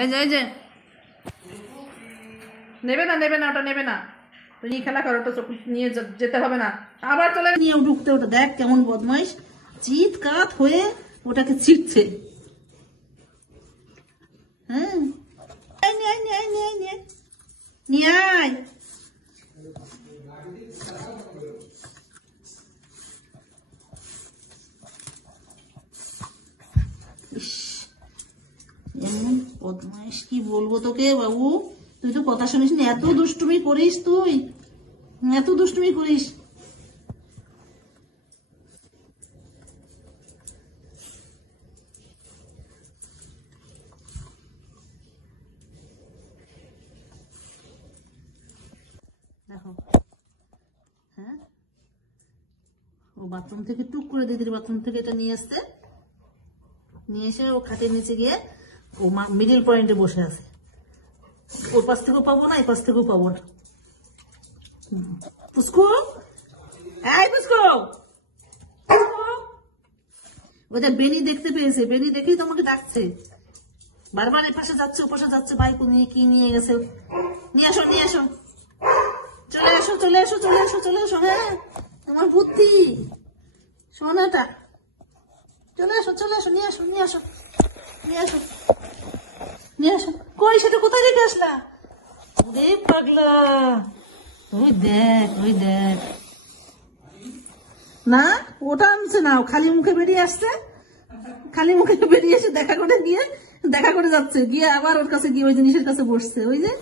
এই যে নেবে না ওটা নেবে না, তুমি খেলা করো, ওটা নিয়ে যেতে হবে না। আবার চলে নিয়ে ঢুকতে, ওটা দেখ কেমন বদমাইশ, চিৎ কাত হয়ে ওটাকে চিটছে। হ্যাঁ নিয়ে আয়। এমন বদমাইশ কি বলবো তোকে বাবু, তুই তো কথা শুনিস না, এত দুষ্টুমি করিস, তুই এত দুষ্টুমি করিস। দেখো হ্যাঁ, ও বাথরুম থেকে টুক করে দিদির বাথরুম থেকে এটা নিয়ে আসতে, নিয়ে এসে ও খাটের নিচে গিয়ে ও মিডিল পয়েন্টে বসে আছে। ওর পাশ থেকেও পাবো না, এই পাশ থেকেও পাবো না। পুষ্কু, এই পুষ্কু, ওটা বেনি দেখতে পেয়েছে, বেনি দেখেই তোমাকে ডাকছে, বারবার এ পাশে যাচ্ছে ও পাশে যাচ্ছে, বাইক নিয়ে কি নিয়ে গেছে। নিয়ে আসো চলে আসো। হ্যাঁ তোমার বুদ্ধি সোনাটা, চলে আসো, নিয়ে আসো। কই সেটা কোথায় রেখে আসলা? রে পাগলা, ওই দেখ না, ওটা আনছে না, খালি মুখে বেরিয়ে আসছে, দেখা করে যাচ্ছে, গিয়ে আবার ওর কাছে গিয়ে ওই জিনিসের কাছে বসছে। ওই যে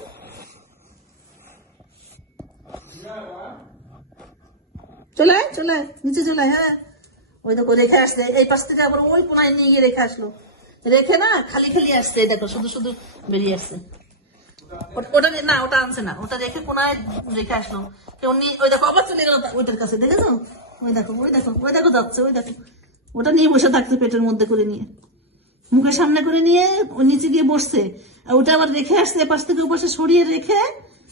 চলে আয় নিচে চলে আয়। হ্যাঁ ওই দেখো রেখে আসছে, এই পাশ থেকে আবার ওই কোনায় নিয়ে গিয়ে রেখে আসলো, রেখে না খালি আসছে, দেখো শুধু বেরিয়ে আসছে। ওটা না, ওটা আনছে না, ওটা রেখে কোনায় রেখে আসলো। ওই দেখো আবার চলে গেল ওইটার কাছে, দেখেছো? ওই দেখো যাচ্ছে, ওটা নিয়ে বসে থাকছে, পেটের মধ্যে করে নিয়ে, মুখের সামনে করে নিয়ে ওই নিচে গিয়ে বসছে। আর ওটা আবার রেখে আসছে, এপাশ থেকে ওপাশে সরিয়ে রেখে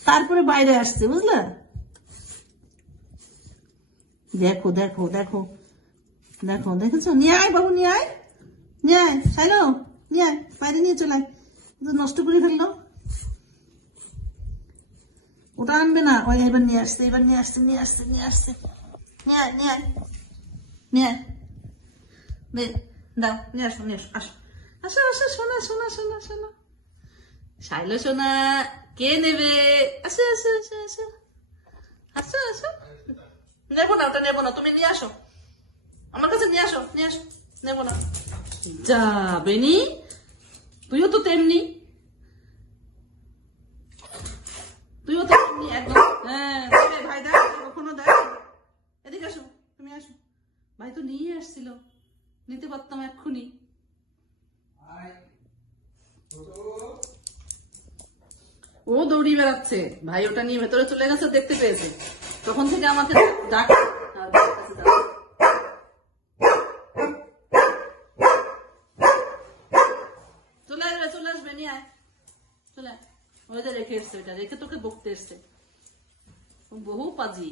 তারপরে বাইরে আসছে, বুঝলে? দেখো দেখেছো? নিয়ে আয় বাবু, নিয়ে আয় সাইলো, নিয়ে আয়, বাইরে নিয়ে চলে আয়, নষ্ট করে ফেললো। ওটা আনবে না, ওই এবার নিয়ে আসছে, নিয়ে আয় দাও, নিয়ে আসো, শোনা সাইলো, শোনা কে নেবে? আসো নেবো না, ওটা নেবো না, তুমি নিয়ে আসো, আমার কাছে নিয়ে আসো, নেবো না। যাবে নি, তুইও তো তেমনি একদম। হ্যাঁ ভাই দেখ, কখনো দেখ, এদিকে আসো, তুমি আসো, ভাই তো নিয়ে আসছিল, নিতে পারতাম এক্ষুনি। ও দৌড়িয়ে বেড়াচ্ছে, ভাই ওটা নিয়ে ভেতরে চলে গেছে, দেখতে পেয়েছে, তখন থেকে আমাকে ডাক। চলে আসবে, নিয়ে আয়, চলে ওই যে রেখে এসছে, ওইটা রেখে তোকে বকতে এসছে, বহু পাজি